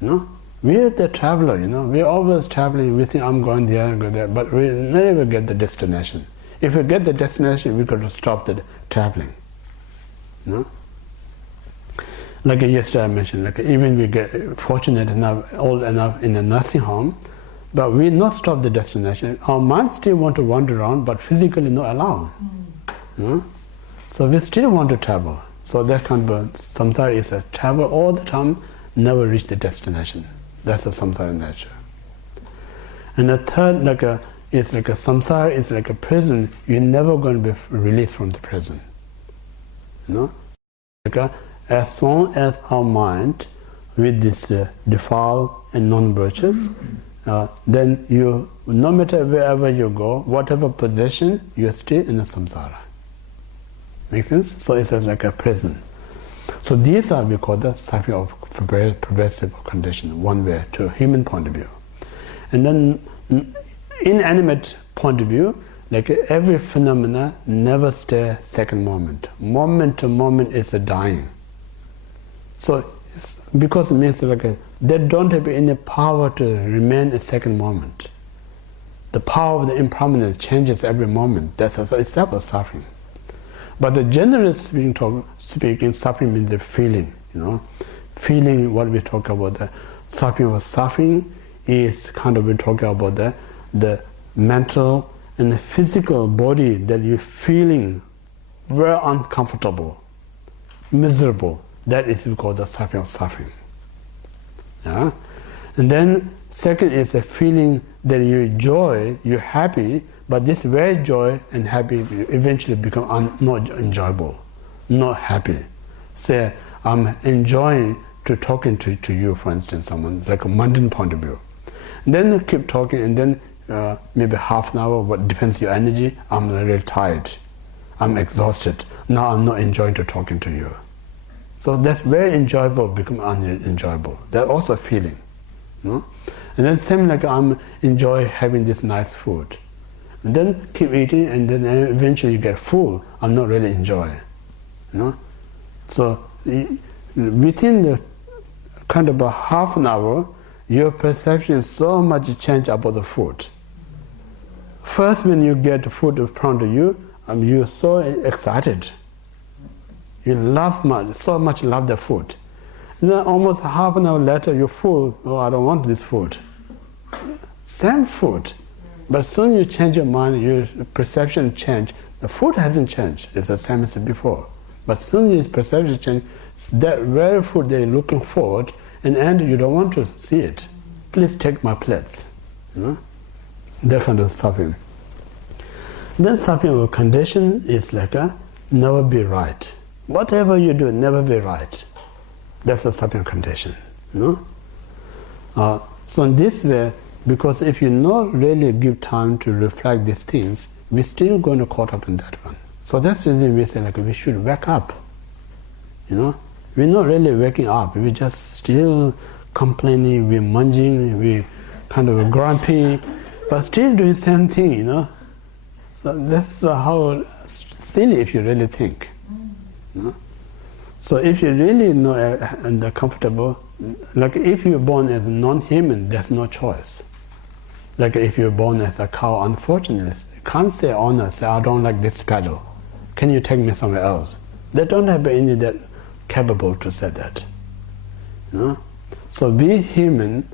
We're the traveler, we're always traveling. We think I'm going there, go there, but we never get the destination. If we get the destination, we got to stop the traveling. Like yesterday I mentioned, like even we get fortunate enough, old enough in a nursing home, but we not stop the destination. Our mind still want to wander around, but physically not allowed. So we still want to travel. So that kind of samsara is a travel all the time, never reach the destination. That's the samsara nature. And the third, it's like a samsara is like a prison. You're never going to be released from the prison. As long as our mind with this defiled and non-virtuous, then you, no matter wherever you go, whatever position, you're still in the samsara. Make sense? So it's like a prison. So these are, we call the suffering of progressive condition, one way to a human point of view. And then inanimate point of view, like every phenomena never stay second moment. Moment to moment is a dying. So because it means they don't have any power to remain a second moment. The power of the impermanence changes every moment. That's itself a suffering. But the generally speaking, suffering means the feeling. Feeling, what we talk about, the suffering of suffering is kind of, we talk about the mental and the physical body that you're feeling very uncomfortable, miserable. That is we call the suffering of suffering. Yeah? And then second is the feeling that you joy, you're happy, but this very joy and happy eventually become not enjoyable, not happy. Say, I'm enjoying to talking to you, for instance, someone, like a mundane point of view. And then you keep talking, and then maybe half an hour, what depends your energy, I'm really tired, I'm exhausted, now I'm not enjoying to talking to you. So that's very enjoyable become unenjoyable. That's also a feeling. And then same like I'm enjoy having this nice food. And then keep eating, and then eventually you get full. I'm not really enjoying. So within the kind of a half an hour, your perception is so much change about the food. First, when you get the food in front of you, you're so excited. You so much love the food. And then almost half an hour later, you're full. Oh, I don't want this food. Same food. But soon you change your mind, your perception change. The food hasn't changed. It's the same as before. But soon your perception change. That very food they're looking forward, and you don't want to see it. Please take my plate. That kind of suffering. Then suffering of condition is like never be right. Whatever you do, never be right. That's the suffering condition. So in this way, because if you not really give time to reflect these things, we're still going to caught up in that one. So that's the reason we say we should wake up. We're not really waking up. We're just still complaining, we're munging, we're kind of grumpy, but still doing the same thing, So that's how silly if you really think. So if you really know and comfortable, like if you're born as a non-human, there's no choice. Like if you're born as a cow, unfortunately, you can't say honor, say I don't like this cattle. Can you take me somewhere else? They don't have any that capable to say that. So we human,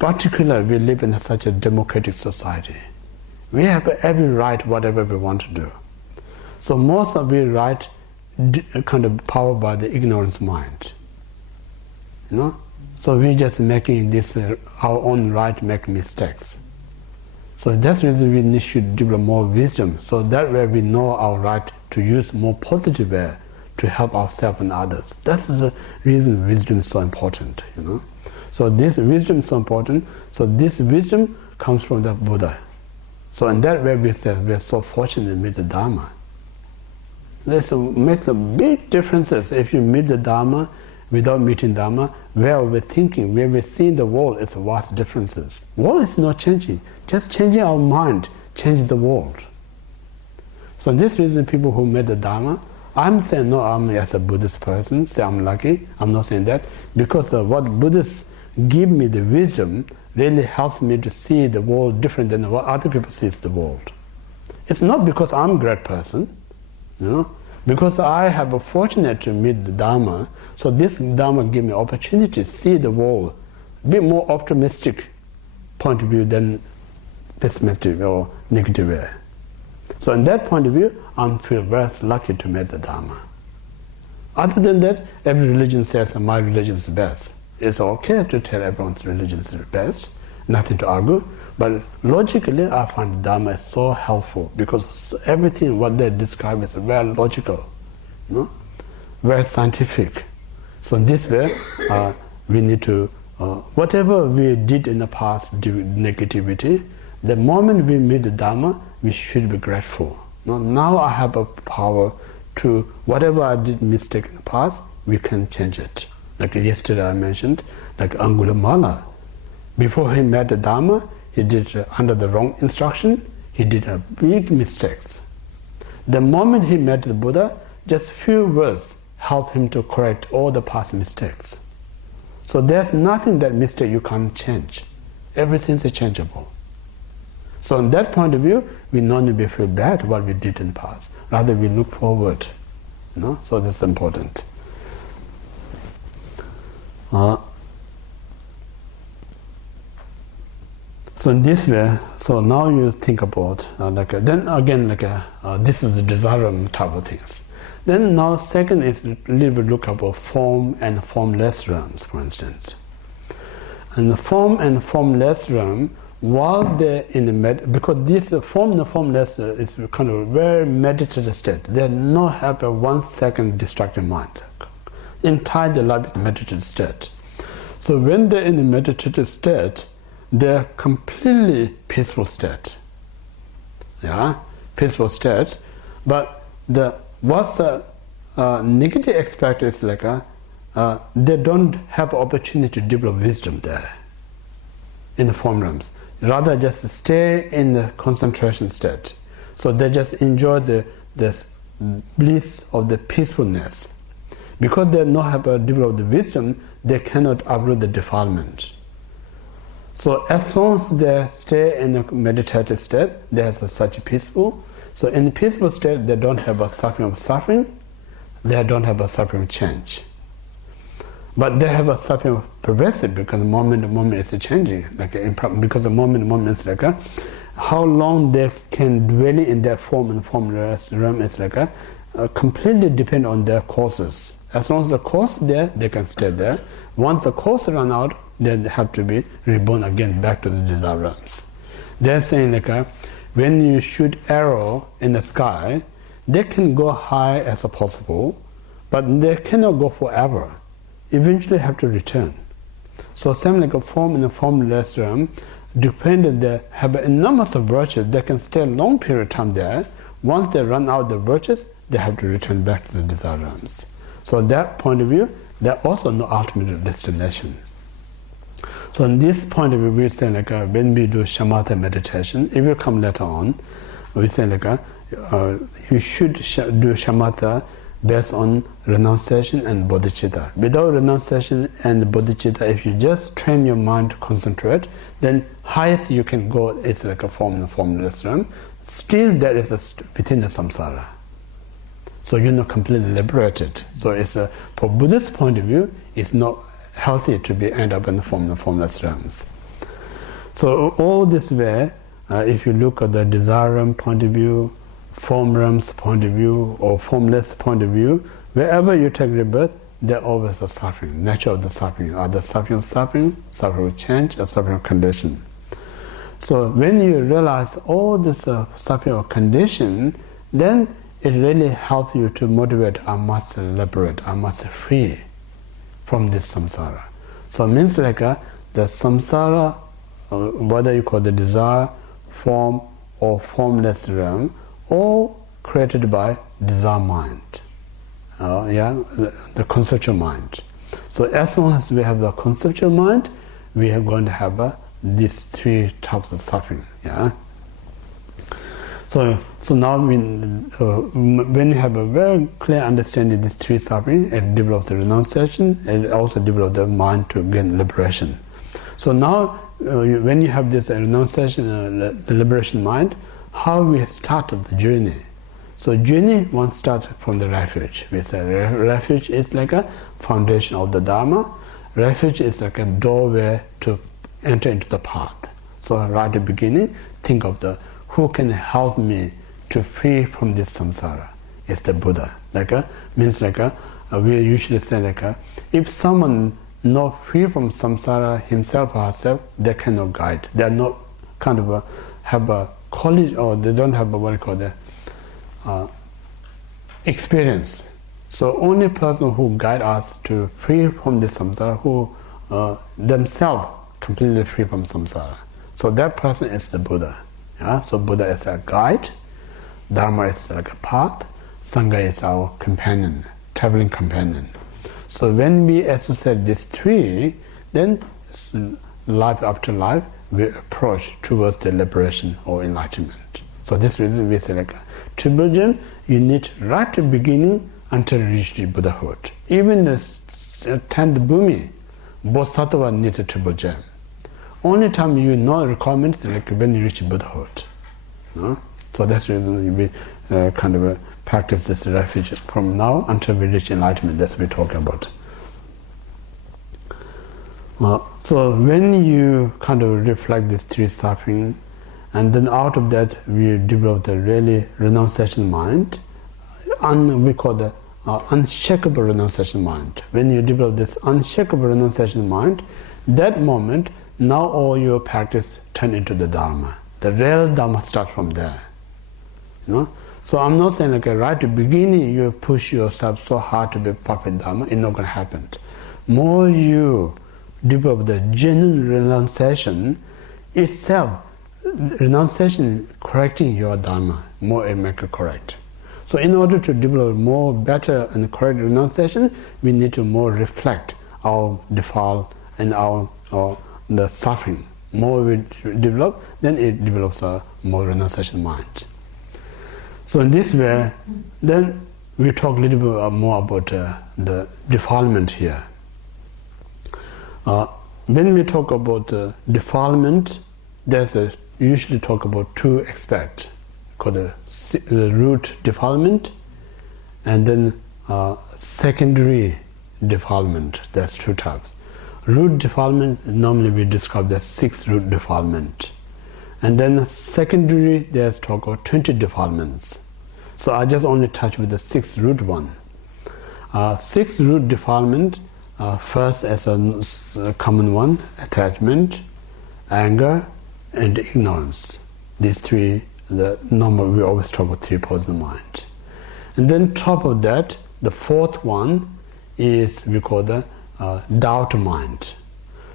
particularly we live in such a democratic society. We have every right whatever we want to do. So most of we right kind of powered by the ignorance mind. So we're just making this our own right, make mistakes. So that's the reason we should develop more wisdom. So that way we know our right to use more positive way to help ourselves and others. That's the reason wisdom is so important. So this wisdom is so important. So this wisdom comes from the Buddha. So in that way we say we're so fortunate to meet the Dharma. This makes a big differences if you meet the Dharma without meeting Dharma. Where we're thinking, where we're seeing the world, it's vast differences. World is not changing. Just changing our mind changes the world. So this reason people who met the Dharma I'm saying no, I'm as a Buddhist person, say I'm lucky. I'm not saying that, because what Buddhists give me the wisdom really helps me to see the world different than what other people see the world. It's not because I'm a great person, you know, because I have a fortunate to meet the Dharma. So this Dharma gives me opportunity to see the world, be more optimistic point of view than pessimistic or negative way. So in that point of view, I feel very lucky to meet the Dharma. Other than that, every religion says my religion is best. It's okay to tell everyone's religion is the best, nothing to argue, but logically I find the Dharma is so helpful, because everything what they describe is very logical, you know, very scientific. So in this way, we need to, whatever we did in the past, negativity, the moment we meet the Dharma, we should be grateful. Now I have a power to, whatever I did mistake in the past, we can change it. Like yesterday I mentioned, like Angulimala. Before he met the Dharma, he did under the wrong instruction, he did a big mistakes. The moment he met the Buddha, just few words help him to correct all the past mistakes. So there's nothing that mistake you can't change. Everything's changeable. So in that point of view, we no need to feel bad what we did in the past. Rather we look forward. You know? So that's important. So in this way, so now you think about then again this is the desirable type of things. Then now second is a little bit look about form and formless realms, for instance. And the form and formless realm, while they're in the because this form and the formless is kind of a very meditative state. They not have a 1 second distracted mind. Entire life is meditative state. So when they're in the meditative state, they're completely peaceful state. Yeah, peaceful state. But what's the negative aspect is like they don't have opportunity to develop wisdom there in the form realms. Rather just stay in the concentration state. So they just enjoy the bliss of the peacefulness. Because they not have developed the wisdom, they cannot uproot the defilement. So as long as they stay in a meditative state, they have such peaceful. So in the peaceful state, they don't have a suffering, they don't have a suffering change. But they have a suffering of pervasive, because moment to moment is changing. Because the moment to moment is how long they can dwell in their form and formless realm is completely depend on their causes. As long as the cause is there, they can stay there. Once the cause run out, they have to be reborn again back to the desire realms. They're saying when you shoot arrow in the sky, they can go high as possible, but they cannot go forever. Eventually have to return. So same like a form in a formless realm, dependent they have enormous of virtues, they can stay a long period of time there. Once they run out the virtues, they have to return back to the desire realms. So at that point of view, there also no ultimate destination. So in this point of view, we say when we do shamatha meditation, it will come later on, we say you should do shamatha based on renunciation and bodhicitta. Without renunciation and bodhicitta, if you just train your mind to concentrate, then highest you can go is like a form and formless realm. Still there is within the samsara. So you're not completely liberated. So it's for Buddhist point of view, it's not healthy to be end up in the form and formless realms. So all this way, if you look at the desire realm point of view, form realms point of view, or formless point of view, wherever you take rebirth, there always a suffering. Nature of the suffering, either suffering of change, or suffering of condition. So when you realize all this suffering of condition, then it really helps you to motivate, I must liberate, I must free from this samsara. So it means the samsara, whether you call the desire, form, or formless realm, all created by desire mind, the conceptual mind. So as long as we have the conceptual mind, we are going to have these three types of suffering. Yeah. So So now when you have a very clear understanding of these three suffering, it develops the renunciation, and it also develops the mind to gain liberation. So now when you have this renunciation, the liberation mind, how we have started the journey. So journey one starts from the refuge. We say refuge is like a foundation of the Dharma. Refuge is like a doorway to enter into the path. So right at the beginning, think of who can help me to free from this samsara. It's the Buddha. We usually say if someone not free from samsara himself or herself, they cannot guide. They are not have a college, or they don't have experience. So only person who guide us to free from this samsara, who themselves completely free from samsara. So that person is the Buddha. Yeah? So Buddha is a guide, Dharma is like a path, Sangha is our companion, traveling companion. So when we associate these three, then life after life we approach towards the liberation or enlightenment. So this reason we say triple gem, you need right at the beginning until you reach the Buddhahood. Even the 10th bhumi, bodhisattva need a triple gem. Only time you know requirements when you reach Buddhahood. No? So that's the reason we practice this refuge from now until we reach enlightenment. That's what we're talking about. So when you reflect these three suffering, and then out of that we develop the really renunciation mind, and we call the unshakable renunciation mind. When you develop this unshakable renunciation mind, that moment, now all your practice turn into the Dharma. The real Dharma starts from there. You know? So I'm not saying right at the beginning you push yourself so hard to be perfect Dharma, it's not going to happen. More you develop the genuine renunciation itself, renunciation correcting your Dharma, more it make it correct. So in order to develop more better and correct renunciation, we need to more reflect our default and the suffering. More we develop, then it develops a more renunciation mind. So in this way, then we talk a little bit more about the defilement here. When we talk about defilement, there's usually talk about two aspects, called the root defilement, and then secondary defilement. There's two types. Root defilement, normally we describe the 6 root defilement. And then secondary, there's talk of 20 defilements. So I just only touch with the 6 root one. 6 root defilement, first as a common one, attachment, anger, and ignorance. These three, the normal, we always talk about 3 poles of the mind. And then top of that, the 4th one is we call the doubt mind.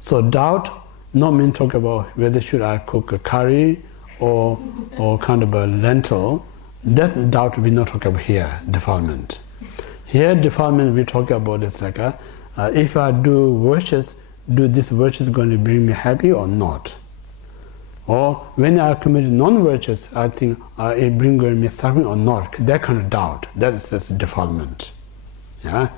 So doubt, not mean talk about whether should I cook a curry or a lentil. That doubt we not talk about here, defilement. Here defilement we talk about is if I do virtues, do this virtues going to bring me happy or not? Or when I commit non-virtues, I think it bring me suffering or not? That kind of doubt, that is defilement. Yeah.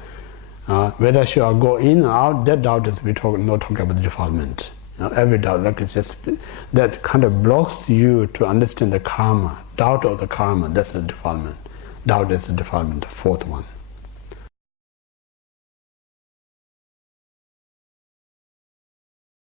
Whether should I go in or out, that doubt is not talking about the defilement. Every doubt, it's just that kind of blocks you to understand the karma. Doubt of the karma, that's the defilement. Doubt is the defilement, the 4th one.